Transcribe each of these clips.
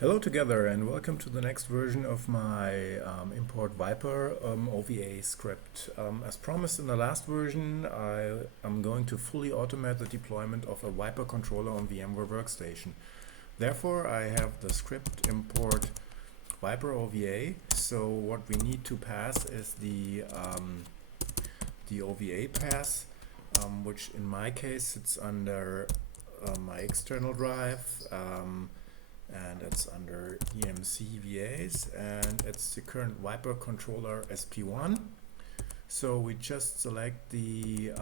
Hello together and welcome to the next version of my import ViPR OVA script. As promised in the last version, I am going to fully automate the deployment of a ViPR controller on VMware Workstation. Therefore, I have the script import ViPR OVA. So what we need to pass is the OVA pass, which in my case sits under my external drive. And it's under EMC VAs, and it's the current ViPR controller SP1. So we just select the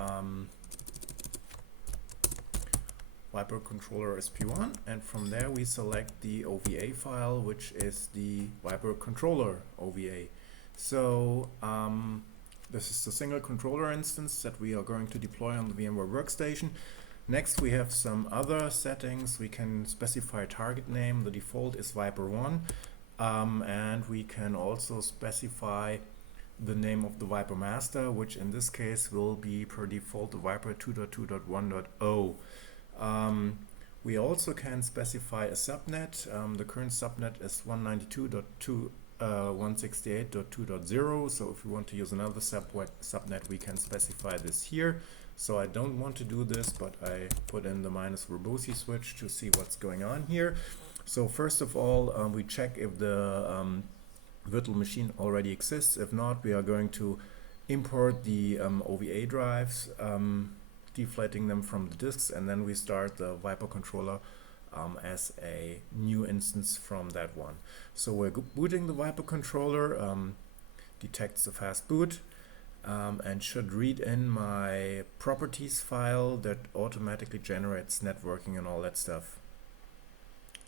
ViPR controller SP1, and from there we select the OVA file, which is the ViPR controller OVA. So this is the single controller instance that we are going to deploy on the VMware Workstation. Next, we have some other settings. We can specify target name. The default is ViPR1, and we can also specify the name of the ViPR master, which in this case will be per default the ViPR 2.2.1.0. We also can specify a subnet. The current subnet is 192.168.2.0. So if we want to use another subnet, we can specify this here. So I don't want to do this, but I put in the minus verbose switch to see what's going on here. So first of all, we check if the virtual machine already exists. If not, we are going to import the OVA drives, deflating them from the disks, and then we start the ViPR controller as a new instance from that one. So we're booting the ViPR controller, detects the fast boot, and should read in my properties file that automatically generates networking and all that stuff.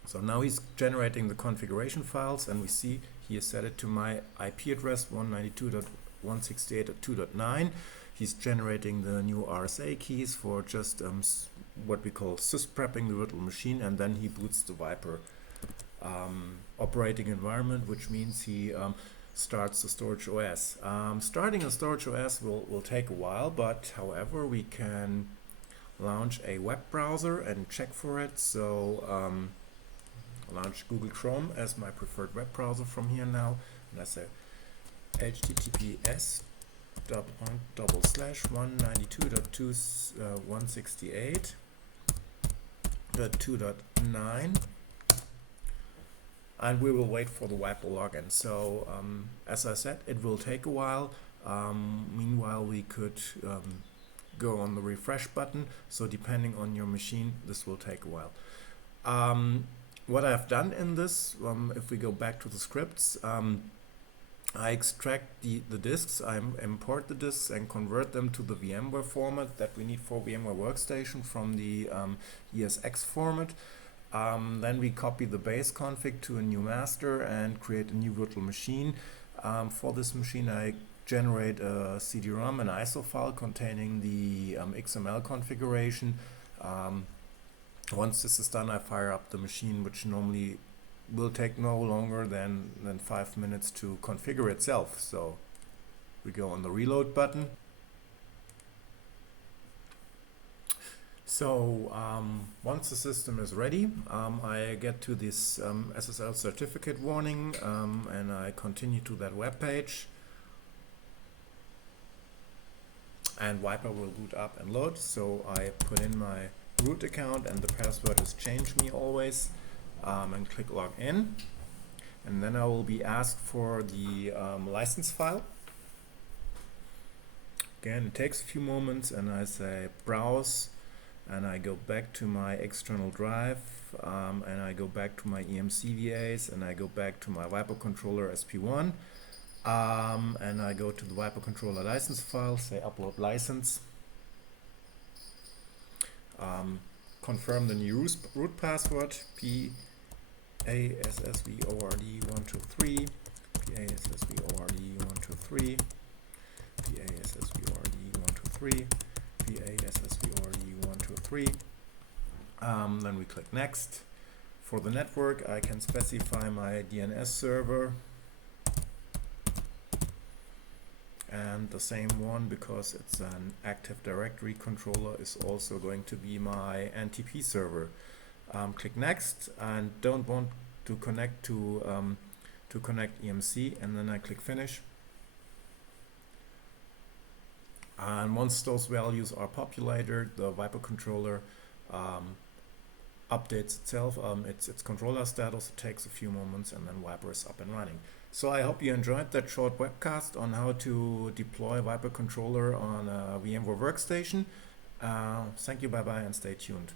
So now he's generating the configuration files, and we see he has set it to my IP address 192.168.2.9. He's generating the new RSA keys for just what we call sysprepping the virtual machine, and then he boots the ViPR operating environment, which means he starts the storage OS. Starting a storage OS will take a while, but however we can launch a web browser and check for it. So launch Google Chrome as my preferred web browser from here now, and I say https://192.168.2.9, and we will wait for the ViPR login. So as I said, it will take a while. Meanwhile, we could go on the refresh button. So depending on your machine, this will take a while. What I've done in this, if we go back to the scripts, I extract the disks, I import the disks and convert them to the VMware format that we need for VMware Workstation from the ESX format. Then we copy the base config to a new master and create a new virtual machine. For this machine, I generate a CD-ROM, an ISO file containing the XML configuration. Once this is done, I fire up the machine, which normally will take no longer than 5 minutes to configure itself. So we go on the reload button. So once the system is ready, I get to this SSL certificate warning, and I continue to that web page, and ViPR will boot up and load. So I put in my root account, and the password is change me always, and click log in, and then I will be asked for the license file. Again, it takes a few moments, and I say browse, and I go back to my external drive, and I go back to my EMC VAs, and I go back to my ViPR controller SP1, and I go to the ViPR controller license file, say upload license, confirm the new root password, PASSVORD123, PASSVORD123, PASSVORD123, PASSVORD123. Then we click next. For the network, I can specify my DNS server, and the same one, because it's an Active Directory controller, is also going to be my NTP server. Click next, and don't to connect to connect EMC, and then I click finish. And once those values are populated, the ViPR controller updates itself, its controller status. It takes a few moments, and then ViPR is up and running. So I hope you enjoyed that short webcast on how to deploy ViPR controller on a VMware Workstation. Thank you, bye bye, and stay tuned.